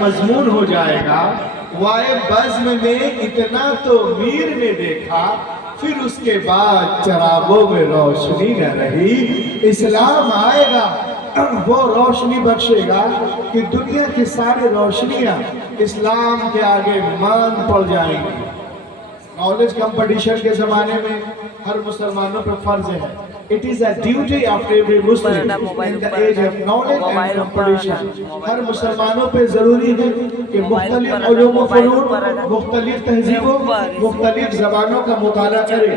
مضمون ہو جائے گا، وائے بزم میں اتنا تو میر نے دیکھا، پھر اس کے بعد چراغوں میں روشنی نہ رہی۔ اسلام آئے گا، وہ روشنی بخشے گا کہ دنیا کی ساری روشنیاں اسلام کے آگے ماند پڑ جائیں گی۔ نالج کمپٹیشن کے زمانے میں ہر مسلمانوں پر فرض ہے، it is a duty of every Muslim in the age of knowledge and competition۔ ہر مسلمانوں پہ ضروری ہے کہ مختلف علوم و فنون، مختلف تہذیبوں، مختلف زبانوں کا مطالعہ کرے،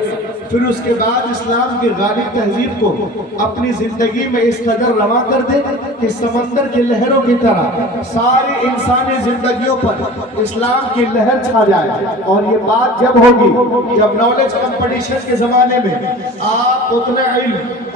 پھر اس کے بعد اسلام کی غالب تہذیب کو اپنی زندگی میں اس قدر رواں کر دے کہ سمندر کی لہروں کی طرح ساری انسانی زندگیوں پر اسلام کی لہر چھا جائے۔ اور یہ بات جب ہوگی جب نالج کمپٹیشن کے زمانے میں آپ اتنا علم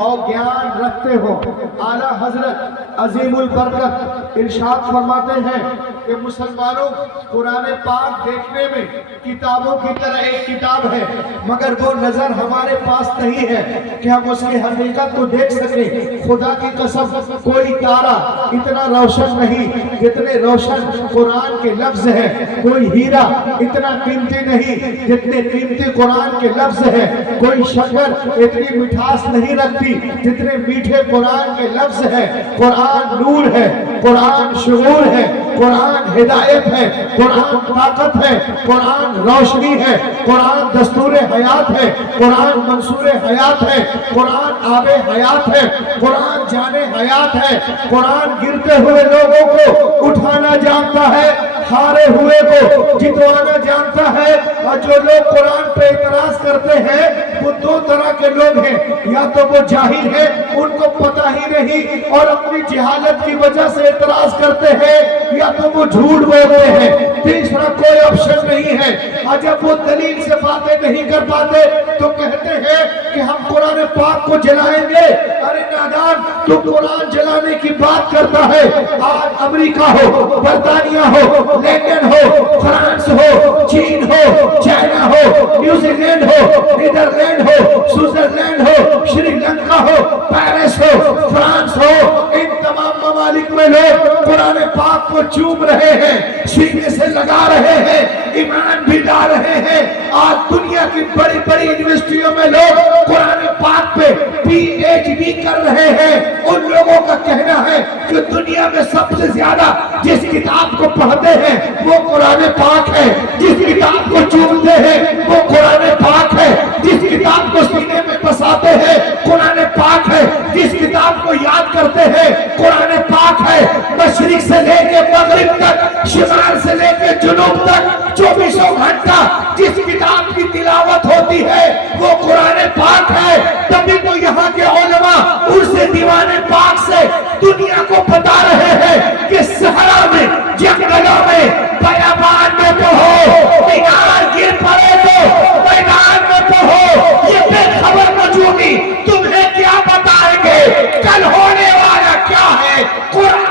اور گیان رکھتے ہو۔ اعلیٰ حضرت عظیم البرکت ارشاد فرماتے ہیں کہ مسلمانوں، قرآن پاک دیکھنے میں کتابوں کی طرح ایک کتاب ہے، مگر وہ نظر ہمارے پاس نہیں ہے کہ ہم اس کی حقیقت کو دیکھ سکیں۔ خدا کی قسم، کوئی تارا اتنا روشن نہیں جتنے روشن قرآن کے لفظ ہیں، کوئی ہیرا اتنا قیمتی نہیں جتنے قیمتی قرآن کے لفظ ہیں، کوئی شکر اتنی مٹھاس نہیں رکھتی جتنے میٹھے قرآن کے لفظ ہیں۔ قرآن نور ہے، قرآن شعور ہے، قرآن ہدایت ہے، قرآن طاقت ہے، قرآن روشنی ہے، قرآن دستور حیات ہے، قرآن منصور حیات ہے، قرآن آب حیات ہے، قرآن جان حیات ہے۔ قرآن گرتے ہوئے لوگوں کو اٹھانا جانتا ہے، ہارے ہوئے کو جتوانا جانتا ہے۔ اور جو لوگ قرآن پہ اعتراض کرتے ہیں وہ دو طرح کے لوگ ہیں، یا تو وہ جاہل ہیں، ان کو پتہ ہی نہیں اور اپنی جہالت کی وجہ سے اعتراض کرتے ہیں، یا تو وہ جھوٹ بولتے ہیں۔ تیسرا کوئی آپشن نہیں ہے۔ اور جب وہ دلیل سے باتیں نہیں کر پاتے تو کہتے ہیں کہ ہم قرآن پاک کو جلائیں گے۔ ارے نادان، تو قرآن جلانے کی بات کرتا ہے؟ آج امریکہ ہو، برطانیہ ہو، لندن ہو، فرانس ہو، چین ہو، چائنا ہو، نیوزی لینڈ ہو، نیدرلینڈ ہو، سوئٹزرلینڈ ہو، سری لنکا ہو، پیرس ہو، فرانس ہو، ان تمام ممالک میں لوگ قرآن پاک کو چوم رہے ہیں، سینے سے لگا رہے ہیں، ایمان بھی لا رہے ہیں۔ آج دنیا کی بڑی بڑی یونیورسٹیوں میں لوگ قرآن پاک پہ پی ایچ ڈی کر رہے ہیں۔ ان لوگوں کا کہنا ہے کہ دنیا میں سب سے زیادہ جس کتاب کو پڑھتے ہیں وہ قرآن پاک ہے، جس کتاب کو چومتے ہیں وہ قرآن پاک ہے، جس کتاب کو سینے میں بساتے ہیں قرآن پاک ہے، جس کتاب کو یاد کرتے ہیں قرآن پاک ہے۔ مشرق سے لے کے مغرب تک، شمال سے لے کے جنوب تک 24 گھنٹہ جس کتاب کی تلاوت ہوتی ہے وہ قرآن پاک ہے۔ تبھی تو یہاں کے علماء اس دیوان پاک سے دنیا کو بتا رہے ہیں کہ صحرا میں، جنگلوں میں، بیابان میں تو ہو، مینار گر پڑے تو میدان میں تو ہو، یہ بے خبر نجومی تمہیں کیا بتائیں گے کل ہونے والا کیا ہے؟ قرآن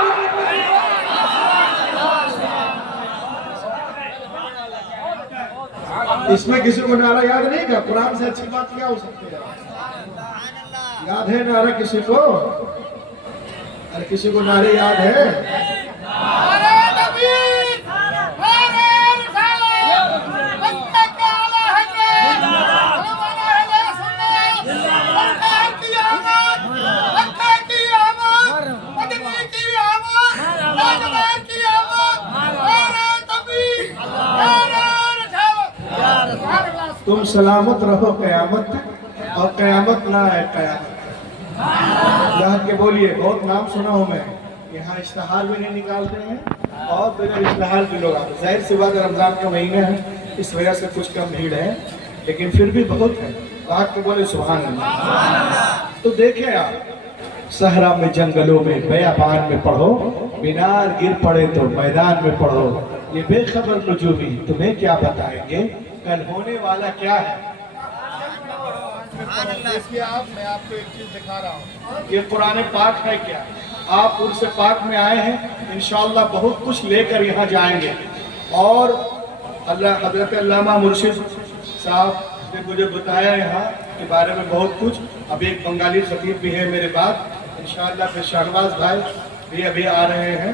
اس میں کسی کو نعرہ یاد نہیں کیا؟ قرآن سے اچھی بات کیا ہو سکتی ہے؟ یاد ہے نعرہ کسی کو؟ اور کسی کو نعرے یاد ہے؟ تم سلامت رہو قیامت تک، اور قیامت نہ آئے قیامت۔ یہاں کے بولیے، بہت نام سنا ہوں میں، یہاں اشتہار بھی نہیں نکالتے ہیں اور بغیر اشتہار بھی لوگ آتے ہیں۔ ظاہر سی بات رمضان کا مہینہ ہے، اس وجہ سے کچھ کم بھیڑ ہے، لیکن پھر بھی بہت ہے۔ بات کے بولے سبحان اللہ۔ تو دیکھیں آپ، صحرا میں، جنگلوں میں، بیابان میں پڑھو، مینار گر پڑے تو میدان میں پڑھو، یہ بے خبر نجومی تمہیں کیا بتائیں گے کل ہونے والا کیا ہے؟ میں آپ کو ایک چیز دکھا رہا ہوں، یہ قرآن پاک ہے کیا؟ آپ عرس پاک میں آئے ہیں، انشاءاللہ بہت کچھ لے کر یہاں جائیں گے۔ اور حضرت علامہ مرشد صاحب نے مجھے بتایا یہاں کے بارے میں بہت کچھ۔ اب ایک بنگالی خطیب بھی ہے میرے بعد، انشاءاللہ پھر شہنواز بھائی بھی ابھی آ رہے ہیں،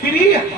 3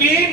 3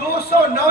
209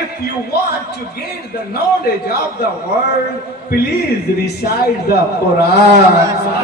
if you want to gain the knowledge of the world, please recite the Quran।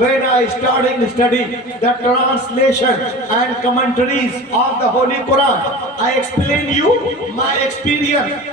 when I started studying the translation and commentaries of the Holy Quran, I explain you my experience।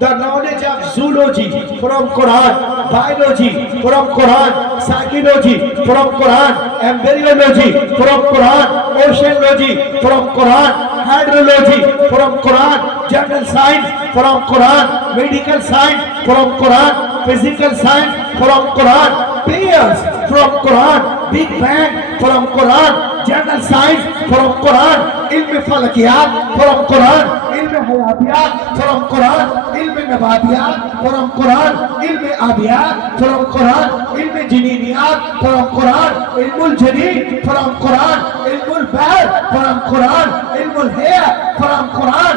The knowledge of zoology from Quran, biology from Quran, psychology from Quran, embryology from Quran, oceanology from Quran, hydrology from Quran, general science from Quran, medical science from Quran, physical science from Quran, pairs from Quran, Big Bang from Quran, general science from Quran, ilm falakiyat from Quran, ilm hayatiyat from Quran, ilm nabatiyat from Quran, ilm abiyat from Quran, ilm jininiyat from Quran, ilmul janin from Quran, ilmul bahr from Quran, ilmul hair from Quran।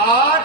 8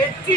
80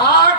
8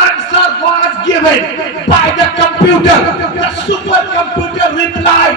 Answer was given by the computer. The super computer replied.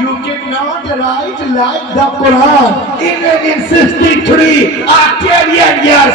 you cannot write like the Quran. Even in 63 Arcadian years,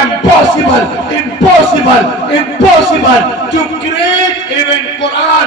impossible to create even Quran.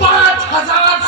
5000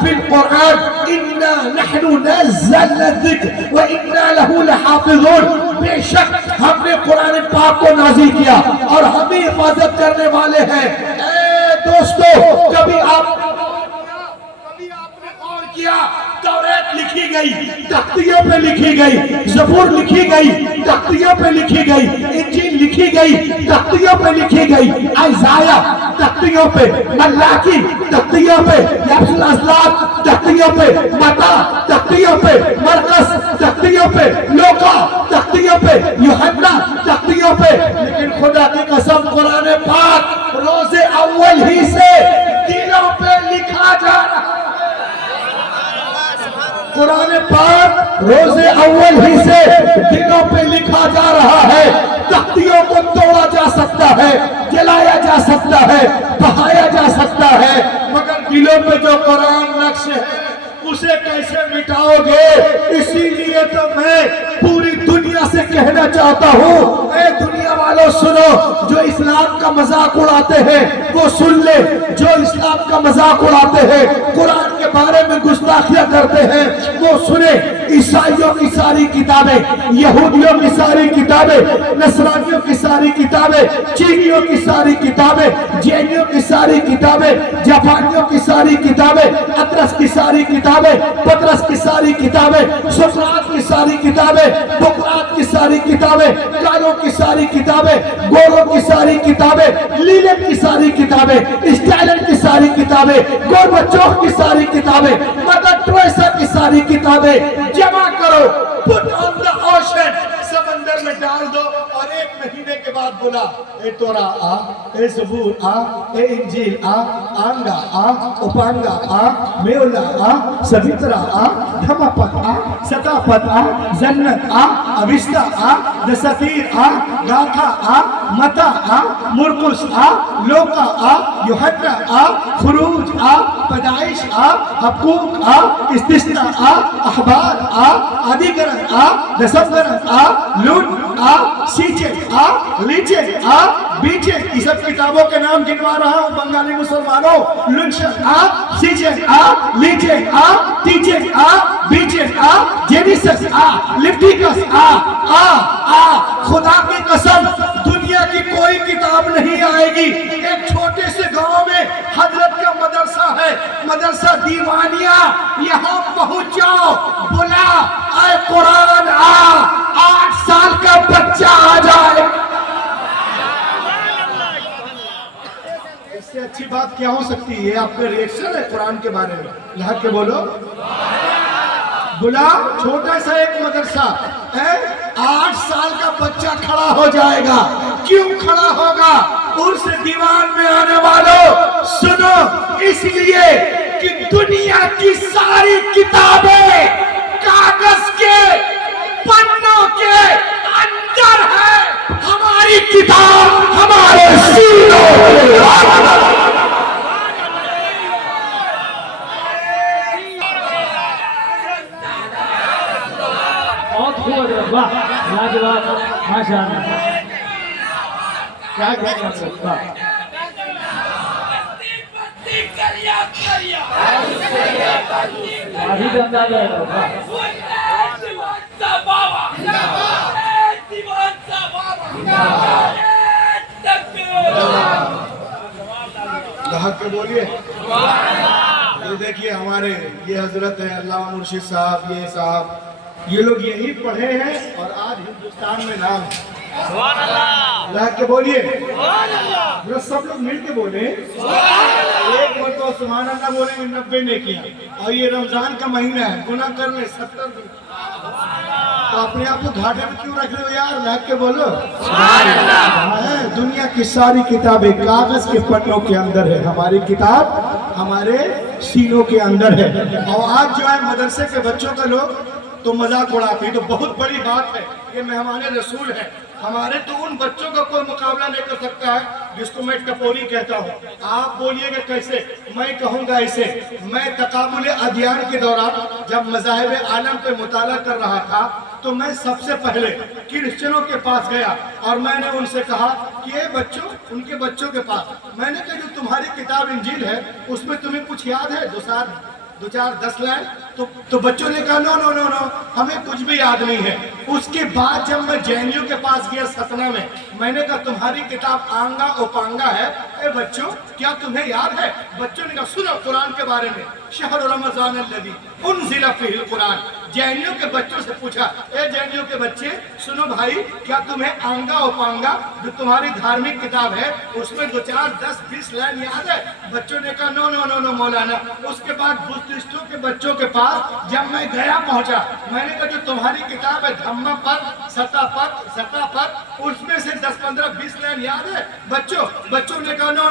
فی القرآن انا نحن نزلنا الذکر وانا له لحافظون، بے شک ہم نے قرآن پاک کو نازل کیا اور ہم ہی حفاظت کرنے والے ہیں۔ اے دوستو، کبھی آپ کیا توریت لکھی گئی تختیوں پہ لکھی گئی، زبور لکھی گئی تختیوں پہ لکھی گئی، انجیل لکھی گئی تختیوں پہ لکھی گئی، ائزایا تختیوں پہ، ملاکی تختیوں پہ، لفظ الاسلاف تختیوں پہ، متا تختیوں پہ، مرقس تختیوں پہ، لوکا تختیوں پہ، یوحنا تختیوں پہ، لیکن خدا کی قسم قرآن پاک روز اول ہی سے دلوں پہ لکھا جا رہا ہے۔ قرآن پاک روز اول ہی سے دلوں پہ لکھا جا رہا ہے۔ تختیوں کو توڑا جا سکتا ہے، جلایا جا سکتا ہے، بہایا جا سکتا ہے، مگر دلوں پہ جو قرآن نقش ہے اسے کیسے مٹاؤ گے؟ اسی لیے تو میں پوری دنیا سے کہنا چاہتا ہوں، اے دنیا والوں سنو، جو اسلام کا مذاق اڑاتے ہیں وہ سن لے، جو اسلام کا مذاق اڑاتے ہیں، قرآن کے بارے میں گستاخیاں کرتے ہیں وہ سنیں۔ عیسائیوں کی ساری کتابیں، یہودیوں کی ساری کتابیں، نصرانیوں کی ساری کتابیں، چینیوں کی ساری کتابیں، جینیوں کی ساری کتابیں، جاپانیوں کی ساری کتابیں، اطرس کی ساری کتابیں، پطرس کی ساری کتابیں، سقراط کی ساری کتابیں، بقراط کی ساری کتابیں، کالوں کی ساری کتابیں، گوروں کی ساری کتابیں، لیلن کی ساری کتابیں، اسٹائلن کی ساری کتابیں، گورباچوف کی ساری کتابیں، مدر ٹریسا کی ساری کتابیں جمع کرو، put on the ocean، سمندر میں ڈال دو، اور ایک مہینے کے بعد بولا اے تورا آ، اے زبور آ، اے انجیل آ، آنگا آ، اپانگا آ، میولا آ، سبترا آ، دھمپت آ، ستاپت آ، زنت آ، اوستا آ، دستیر آ، گاکھا آ، متا آ، مرقس آ، لوکا آ، یوحنا آ، خروج آ، پیدائش آ، حقوق آ، استثناء آ، احبار آ، آدیگرن آ، دسمگرن آ، لون آ، سیچن آ، لیچن آ، بیچن، یہ سب کتابوں کے نام گنوا رہا ہوں بنگالی مسلمانوں۔ لنشن آ، سیچن آ، لیچن آ، تیچن آ، بیچن آ، جینیسس آ، لیوٹیکس آ، خدا کی قسم دنیا کی کوئی کتاب نہیں آئے گی۔ ایک چھوٹے سے گاؤں میں حضرت کا مدرسہ ہے، مدرسہ دیوانیہ، یہاں پہنچ جاؤ، بلا اے قرآن آ، 8 سال کا بچہ آ جائے۔ اس سے اچھی بات کیا ہو سکتی ہے؟ یہ آپ کا ریئیکشن ہے قرآن کے بارے میں، یہاں کے بولو بلا، چھوٹا سا ایک مدرسہ ہے، 8 سال کا بچہ کھڑا ہو جائے گا۔ کیوں کھڑا ہوگا؟ عرس دیوان میں آنے والوں سنو، اس لیے کہ دنیا کی ساری کتابیں کاغذ کے پنوں کے اندر ہے، ہماری کتاب ہمارے سینوں میں۔ واہ لاجواب، ماشاء اللہ، کیا کہنا ہے؟ واحد انداز ہے، دہت کے بولیے۔ یہ دیکھیے ہمارے یہ حضرت ہے علامہ مرشد صاحب، یہ صاحب، یہ لوگ یہی پڑھے ہیں اور آج ہندوستان میں نام ہے۔ سبحان اللہ، اللہ کے بولیے، ذرا سب لوگ مل کے بولیں، ایک مرتبہ سبحان اللہ بولیں گے 90 نے کیا، اور یہ رمضان کا مہینہ ہے، گناہ کر لیں 70 دن، تو اپنے آپ کو گھاٹے میں کیوں رکھ رہے ہو یار؟ اللہ کے بولو سبحان اللہ۔ دنیا کی ساری کتابیں کاغذ کے پنوں کے اندر ہے، ہماری کتاب ہمارے سینوں کے اندر ہے۔ اور آج جو ہے مدرسے کے بچوں کا لوگ تو مذاق اڑاتے ہیں، تو بہت بڑی بات ہے، یہ مہمان رسول ہیں، ہمارے تو ان بچوں کا کوئی مقابلہ نہیں کر سکتا ہے جس کو میں ٹپوری کہتا ہوں۔ آپ بولیے گا کیسے؟ میں کہوں گا اسے، میں تقابل ادیان کے دوران جب مذاہب عالم پہ مطالعہ کر رہا تھا تو میں سب سے پہلے کرسچنوں کے پاس گیا اور میں نے ان سے کہا کہ اے بچوں، ان کے بچوں کے پاس میں نے کہا جو تمہاری کتاب انجیل ہے اس میں تمہیں کچھ یاد ہے جو ساتھ دو چار 10 لائن تو بچوں نے کہا نو ہمیں کچھ بھی یاد نہیں ہے. اس کے بعد جب میں JNU کے پاس گیا ستنا میں نے کہا تمہاری کتاب آنگا اوپانگا ہے, اے بچوں کیا تمہیں یاد ہے؟ بچوں نے کہا سنو قرآن کے بارے میں, شہر رمضان الذی انزل فیہ القرآن. JNU کے بچوں سے پوچھا, اے JNU کے بچے سنو بھائی, کیا تمہیں آنگا اوپانگا جو تمہاری دھارمک کتاب ہے اس میں 2 4 10 20 لائن یاد ہے؟ بچوں نے کہا نو مولانا. اس کے بعد بدھسٹوں کے بچوں کے پاس جب میں گیا پہنچا, میں نے کہا جو تمہاری کتاب ہے دھما پد ستا پد اس میں سے 10 15 20 لائن یاد ہے بچوں نے کہا نو.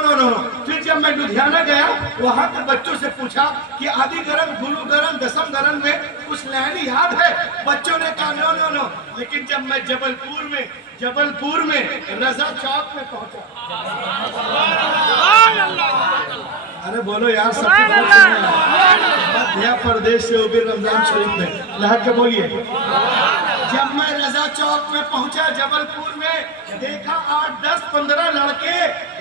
پھر جب میں لدھیانہ گیا وہاں کے بچوں سے پوچھا کہ آدی گرم گرو گرم دسم گرم میں کچھ لائن یاد ہے؟ بچوں نے کہا نو. لیکن جب میں جبل پور میں رضا چوک میں پہنچا, ارے بولو یار سب مدھیہ پردیش سے ہوگی رمضان شریف میں لہر کے بولیے. جب میں رضا چوک میں پہنچا جبل پور میں, دیکھا 8 10 15 لڑکے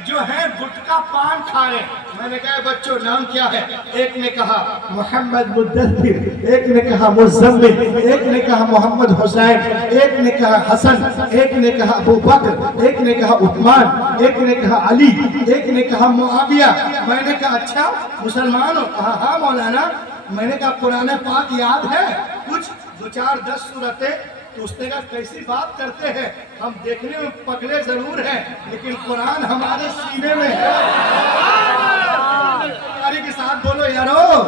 جو ہیں گٹکا پان کھا رہے. میں نے کہا بچوں نام کیا ہے؟ ایک نے کہا محمد مدثر, ایک نے کہا مزمل, ایک نے کہا محمد حسین, ایک نے کہا حسن, ایک نے کہا ابو بکر, ایک نے کہا عثمان, ایک نے کہا علی, ایک نے کہا معاویہ. میں نے کہا اچھا مسلمان ہو؟ کہا ہاں مولانا. میں نے کہا قرآن پاک یاد ہے کچھ 2 4 10 سورتیں؟ تو اس نے کہا کیسی بات کرتے ہیں, ہم دیکھنے میں پگلے ضرور ہیں لیکن قرآن ہمارے سینے میں ہے. کے ساتھ بولو یارو,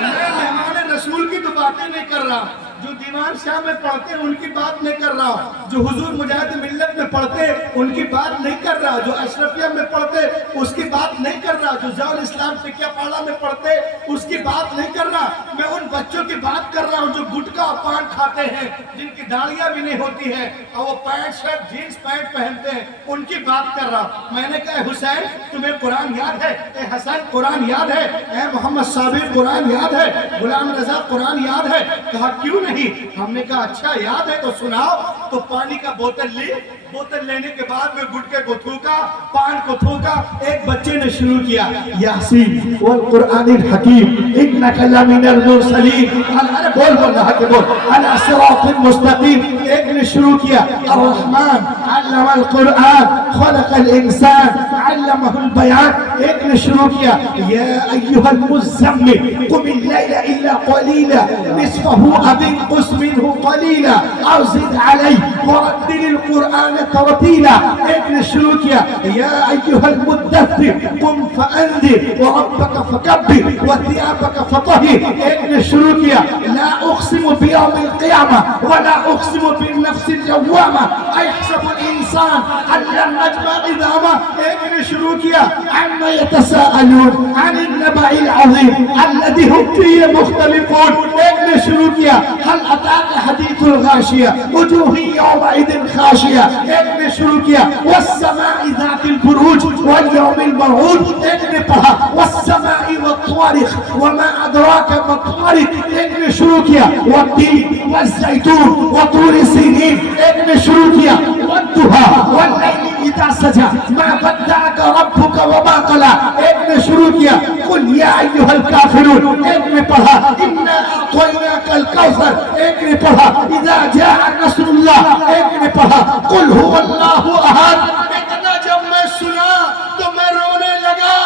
میں مہمان رسول کی تو باتیں نہیں کر رہا, جو دیوان شاہ میں پڑھتے ہیں ان کی بات نہیں کر رہا ہوں, جو حضور مجاہد ملت میں پڑھتے ان کی بات نہیں کر رہا, جو اشرفیہ میں پڑھتے اس کی بات نہیں کر رہا, جو ضیاء الاسلام فقہ پاڑہ میں پڑھتے اس کی بات نہیں کر رہا. میں ان بچوں کی بات کر رہا ہوں جو گٹکا پان کھاتے ہیں, جن کی داڑیاں بھی نہیں ہوتی ہیں اور وہ پینٹ شرٹ جینس پینٹ پہنتے ہیں, ان کی بات کر رہا ہوں. میں نے کہا حسین تمہیں قرآن یاد ہے؟ اے حسن قرآن یاد ہے؟ اے محمد صابر قرآن یاد ہے؟ غلام رضا قرآن یاد ہے؟ کہا کیوں نہیں. ہم نے کہا اچھا یاد ہے تو سناؤ. تو پانی کا بوتل لی, بوتل لینے کے بعد میں گٹکے کو تھوکا, پان کو تھوکا. ایک بچے نے شروع کیا یاسین والقرآن الحکیم انک لمن المرسلین, ارے بول رہا کہ بول, علی صراط المستقیم. ایک نے شروع کیا الرحمن علم القرآن خلق الانسان علمہ البیان. ایک نے شروع کیا یا ایھا المزمل قم اللیل الا قلیلا نصفه او انقص منه قلیلا او زد علیہ ورتل القرآن ترتیلا. ایک نے شروع کیا یا ایھا المدثر قم فانذر وربک فکبر وثیابک فطہر. ایک نے شروع کیا لا اقسم بیوم القیامہ ولا اقسم بالنفس اللوامہ ایحسب الانسان ان لن نجمع عظامہ. ایک نے شروع کیا عما يتساءلون عن النبأ العظیم الذی هم فیہ مختلفون. ایک نے شروع کیا هل اتاک حدیث الغاشیہ وجوہ یومئذ خاشیہ. ایک نے شروع کیا والسماء ذات البروج والیوم الموعود. ایک نے پڑھا والسماء والطارق وما ادراک ما الطارق. ایک نے شروع کیا والتین والزیتون وطور سینین. ایک نے شروع کیا والضحی واللیل اذا سجى ما ودعك ربك وما قلى. ایک نے شروع کیا قل یا ایھا الکافرون. ایک نے پڑھا انا اعطیناک الکوثر. ایک نے پڑھا اذا جاء نصر اللہ. ایک نے پڑھا قل هو اللہ احد. اتنا جب میں سنا تو میں رونے لگا.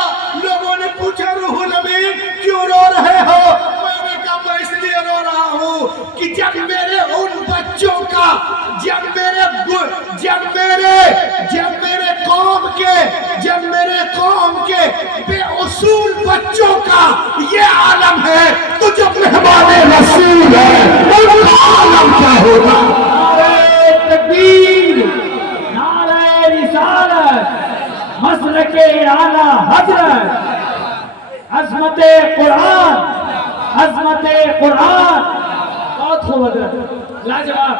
لوگوں نے پوچھا روح الامین کیوں رو رہے ہو؟ میں نے کہا میں اس لیے رو رہا ہوں کہ جب میرے ان بچوں کا جب میرے قوم کے بے اصول بچوں کا یہ عالم ہے تو جب مہمان رسول ہے ان کا عالم کیا ہوگا؟ تکبیر, نعرہ رسالت, مسلک اعلیٰ حضرت, عظمت قرآن, عظمت قرآن. بہت خوب حضرت, لاجواب.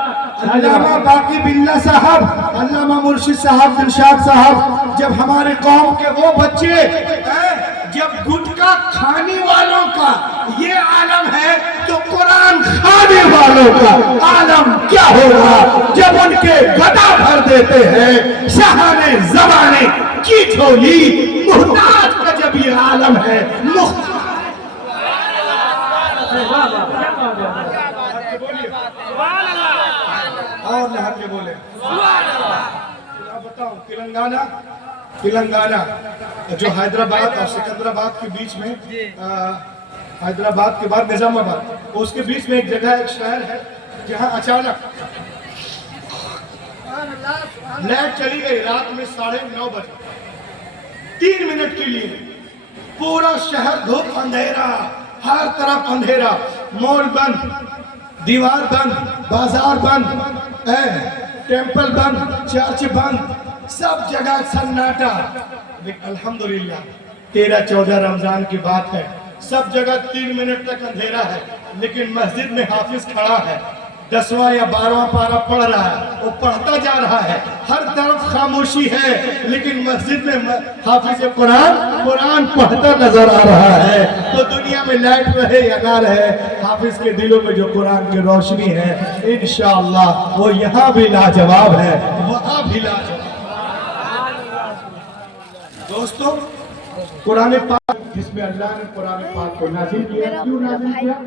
علامہ باقی باللہ صاحب, علامہ مرشد صاحب, دلشاد صاحب, جب ہمارے قوم کے وہ بچے جب گٹکا کھانے والوں کا یہ عالم ہے تو قرآن کھانے والوں کا عالم کیا ہوگا؟ جب ان کے گدا بھر دیتے ہیں شاہانے زمانے کی جھولی, محتاج کا جب یہ عالم ہے. اور نہا کے بولے آپ بتاؤں تلنگانہ جو حیدرآباد اور سکندرآباد کے بیچ میں حیدرآباد کے بعد نظام آباد اس کے بیچ میں ایک جگہ ایک شہر ہے جہاں اچانک لائٹ چلی گئی رات میں 9:30 بجے 3 منٹ کے لیے پورا شہر دھوپ اندھیرا ہر طرف اندھیرا مال بند دیوار بند بازار بند ٹیمپل بند چرچ بند سب جگہ سناٹا لیکن الحمدللہ 13-14 رمضان کی بات ہے سب جگہ 3 منٹ تک اندھیرا ہے لیکن مسجد میں حافظ کھڑا ہے 10واں یا 12واں پارہ پڑھ رہا ہے وہ پڑھتا جا رہا ہے ہر طرف خاموشی ہے لیکن مسجد میں حافظ قرآن پڑھتا نظر آ رہا ہے تو دنیا میں لائٹ رہے یا نہ رہے حافظ کے دلوں میں جو قرآن کی روشنی ہے انشاءاللہ وہ یہاں بھی لاجواب ہے وہاں بھی لاجواب دوستو قرآن پاک جس میں اللہ نے قرآن پاک کو نازل کیا کیوں نازل کیا